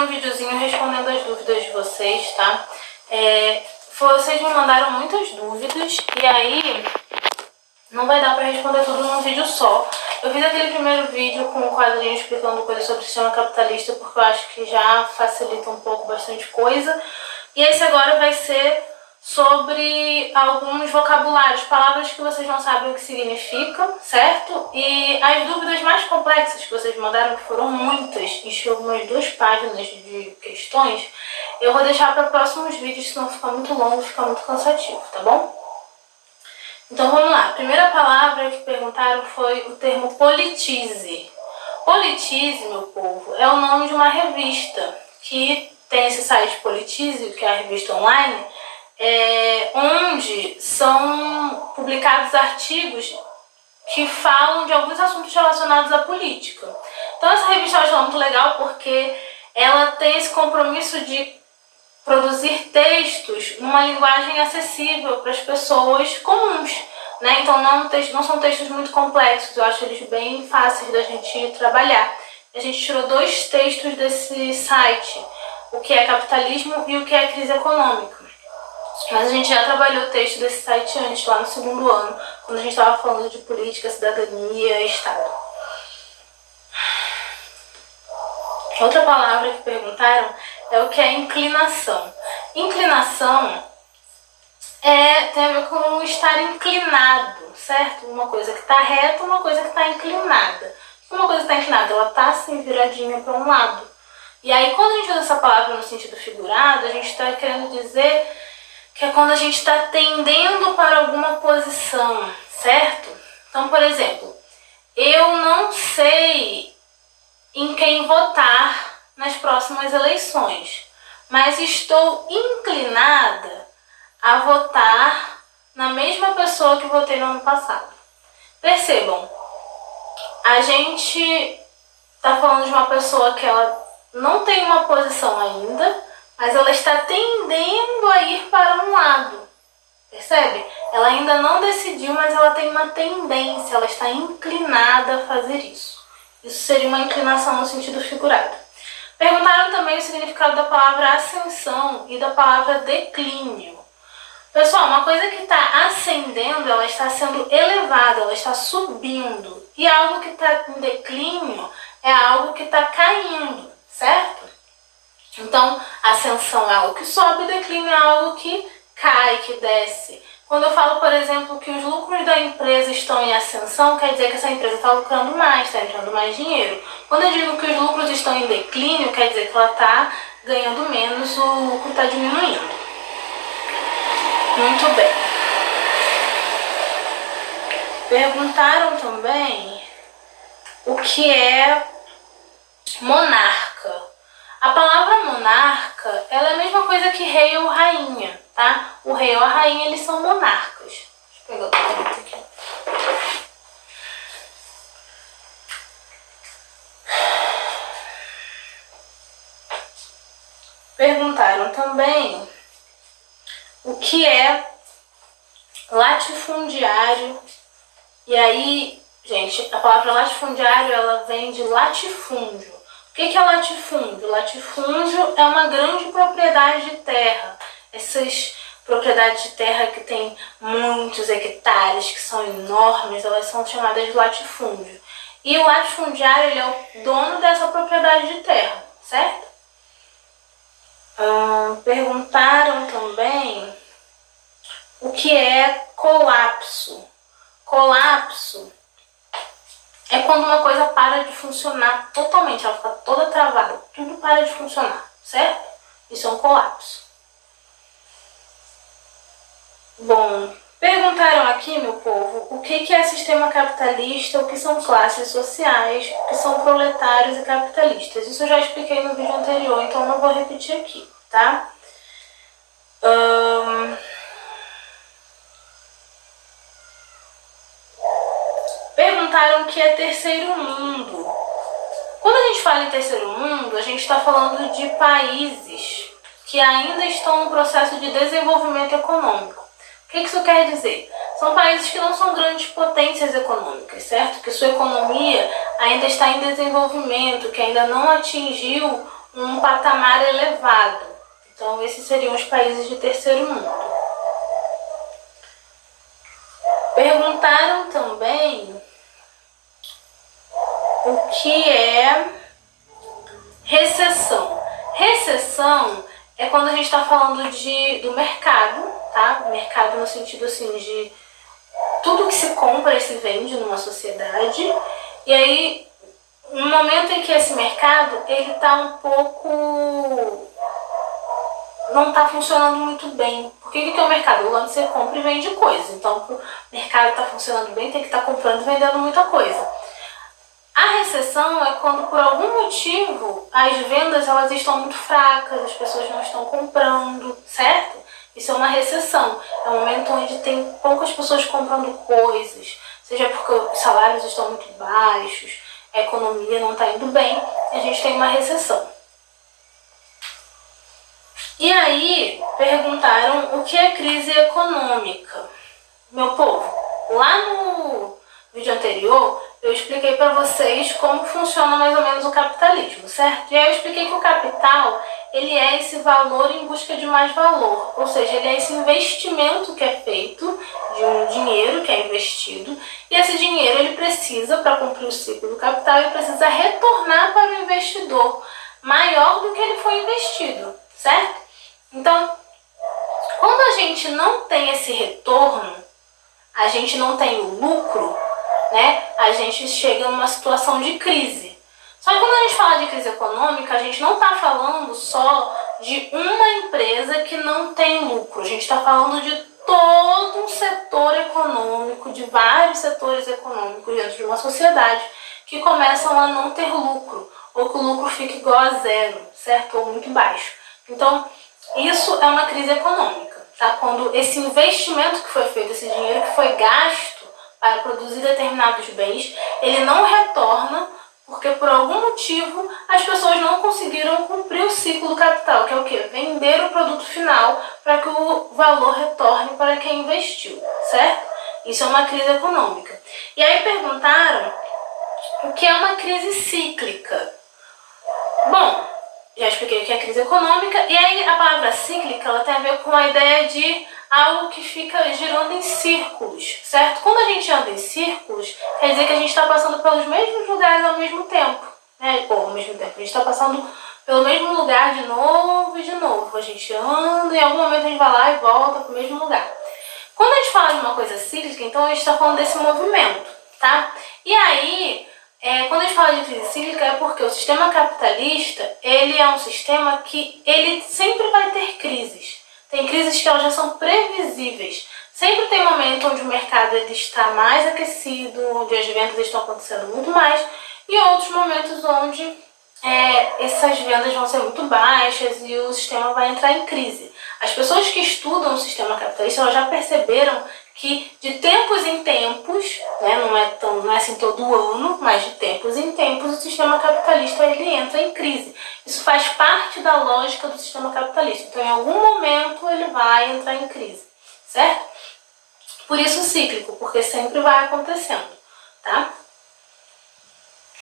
um videozinho respondendo as dúvidas de vocês, tá? Vocês me mandaram muitas dúvidas e aí não vai dar pra responder tudo num vídeo só. Eu fiz aquele primeiro vídeo com um quadrinho explicando coisas sobre o sistema capitalista porque eu acho que já facilita um pouco, bastante coisa. E esse agora vai ser sobre alguns vocabulários, palavras que vocês não sabem o que significam, certo? E as dúvidas mais complexas que vocês mandaram, que foram muitas, encheu umas 2 páginas de questões, eu vou deixar para próximos vídeos, senão fica muito longo, fica muito cansativo, tá bom? Então vamos lá. A primeira palavra que perguntaram foi o termo politize. Politize, meu povo, é o nome de uma revista que tem esse site Politize, que é a revista online, onde são publicados artigos que falam de alguns assuntos relacionados à política. Então essa revista eu acho muito legal porque ela tem esse compromisso de produzir textos numa linguagem acessível para as pessoas comuns, né? Então não são textos muito complexos, eu acho eles bem fáceis da gente trabalhar. A gente tirou 2 textos desse site, o que é capitalismo e o que é crise econômica. Mas a gente já trabalhou o texto desse site antes, lá no 2º ano, quando a gente estava falando de política, cidadania e Estado. Outra palavra que perguntaram é o que é inclinação. Inclinação tem a ver com estar inclinado, certo? Uma coisa que está reta, uma coisa que está inclinada. Uma coisa que está inclinada, ela está assim viradinha para um lado. E aí quando a gente usa essa palavra no sentido figurado, a gente está querendo dizer que é quando a gente está tendendo para alguma posição, certo? Então, por exemplo, eu não sei em quem votar nas próximas eleições, mas estou inclinada a votar na mesma pessoa que votei no ano passado. Percebam, a gente está falando de uma pessoa que ela não tem uma posição ainda, mas ela está tendendo a ir para um lado. Percebe? Ela ainda não decidiu, mas ela tem uma tendência, ela está inclinada a fazer isso. Isso seria uma inclinação no sentido figurado. Perguntaram também o significado da palavra ascensão e da palavra declínio. Pessoal, uma coisa que está ascendendo, ela está sendo elevada, ela está subindo. E algo que está em declínio é algo que está caindo, certo? Então, ascensão é algo que sobe, declínio é algo que cai, que desce. Quando eu falo, por exemplo, que os lucros da empresa estão em ascensão, quer dizer que essa empresa está lucrando mais, está entrando mais dinheiro. Quando eu digo que os lucros estão em declínio, quer dizer que ela está ganhando menos, o lucro está diminuindo. Muito bem. Perguntaram também o que é monarca. A palavra monarca, ela é a mesma coisa que rei ou rainha, tá? O rei ou a rainha, eles são monarcas. Deixa eu pegar o caneta aqui. Perguntaram também o que é latifundiário. E aí, gente, a palavra latifundiário, ela vem de latifúndio. O que é latifúndio? Latifúndio é uma grande propriedade de terra. Essas propriedades de terra que tem muitos hectares, que são enormes, elas são chamadas de latifúndio. E o latifundiário, ele é o dono dessa propriedade de terra, certo? Perguntaram também o que é colapso. Colapso é quando uma coisa para de funcionar totalmente, ela fica toda travada, tudo para de funcionar, certo? Isso é um colapso. Bom, perguntaram aqui, meu povo, o que é sistema capitalista, o que são classes sociais, o que são proletários e capitalistas. Isso eu já expliquei no vídeo anterior, então não vou repetir aqui, tá? Perguntaram o que é terceiro mundo. Quando a gente fala em terceiro mundo, a gente está falando de países que ainda estão no processo de desenvolvimento econômico. O que isso quer dizer? São países que não são grandes potências econômicas, certo? Que sua economia ainda está em desenvolvimento, que ainda não atingiu um patamar elevado. Então, esses seriam os países de terceiro mundo. Perguntaram também o que é recessão. Recessão é quando a gente está falando do mercado, tá? Mercado no sentido assim de tudo que se compra e se vende numa sociedade. E aí, no momento em que esse mercado, ele tá um pouco... não está funcionando muito bem. Por que é o mercado? Onde você compra e vende coisa. Então, para o mercado estar funcionando bem, tem que estar comprando e vendendo muita coisa. A recessão é quando, por algum motivo, as vendas elas estão muito fracas, as pessoas não estão comprando, certo? Isso é uma recessão. É um momento onde tem poucas pessoas comprando coisas, seja porque os salários estão muito baixos, a economia não está indo bem, e a gente tem uma recessão. E aí, perguntaram o que é crise econômica. Meu povo, lá no vídeo anterior, eu expliquei para vocês como funciona mais ou menos o capitalismo, certo? E aí eu expliquei que o capital, ele é esse valor em busca de mais valor. Ou seja, ele é esse investimento que é feito de um dinheiro que é investido. E esse dinheiro, ele precisa, para cumprir o ciclo do capital, ele precisa retornar para o investidor maior do que ele foi investido, certo? Então, quando a gente não tem esse retorno, a gente não tem o lucro, né? A gente chega numa situação de crise. Só que quando a gente fala de crise econômica, a gente não está falando só de uma empresa que não tem lucro. A gente está falando de todo um setor econômico, de vários setores econômicos dentro de uma sociedade que começam a não ter lucro, ou que o lucro fique igual a zero, certo? Ou muito baixo. Então, isso é uma crise econômica, tá? Quando esse investimento que foi feito, esse dinheiro que foi gasto para produzir determinados bens, ele não retorna porque por algum motivo as pessoas não conseguiram cumprir o ciclo do capital, que é o quê? Vender o produto final para que o valor retorne para quem investiu, certo? Isso é uma crise econômica. E aí perguntaram o que é uma crise cíclica. Bom, já expliquei o que é crise econômica, e aí a palavra cíclica ela tem a ver com a ideia de algo que fica girando em círculos, certo? Quando a gente anda em círculos, quer dizer que a gente está passando pelos mesmos lugares ao mesmo tempo, né? Ou ao mesmo tempo, a gente está passando pelo mesmo lugar de novo e de novo. A gente anda e em algum momento a gente vai lá e volta para o mesmo lugar. Quando a gente fala de uma coisa cíclica, então a gente está falando desse movimento, tá? E aí... quando a gente fala de crise cíclica é porque o sistema capitalista, ele é um sistema que ele sempre vai ter crises. Tem crises que elas já são previsíveis. Sempre tem momento onde o mercado ele está mais aquecido, onde as vendas estão acontecendo muito mais, e outros momentos onde essas vendas vão ser muito baixas e o sistema vai entrar em crise. As pessoas que estudam o sistema capitalista elas já perceberam que de tempos em tempos, né, não é assim todo ano, mas de tempos em tempos o sistema capitalista ele entra em crise. Isso faz parte da lógica do sistema capitalista. Então, em algum momento ele vai entrar em crise, certo? Por isso cíclico, porque sempre vai acontecendo, tá?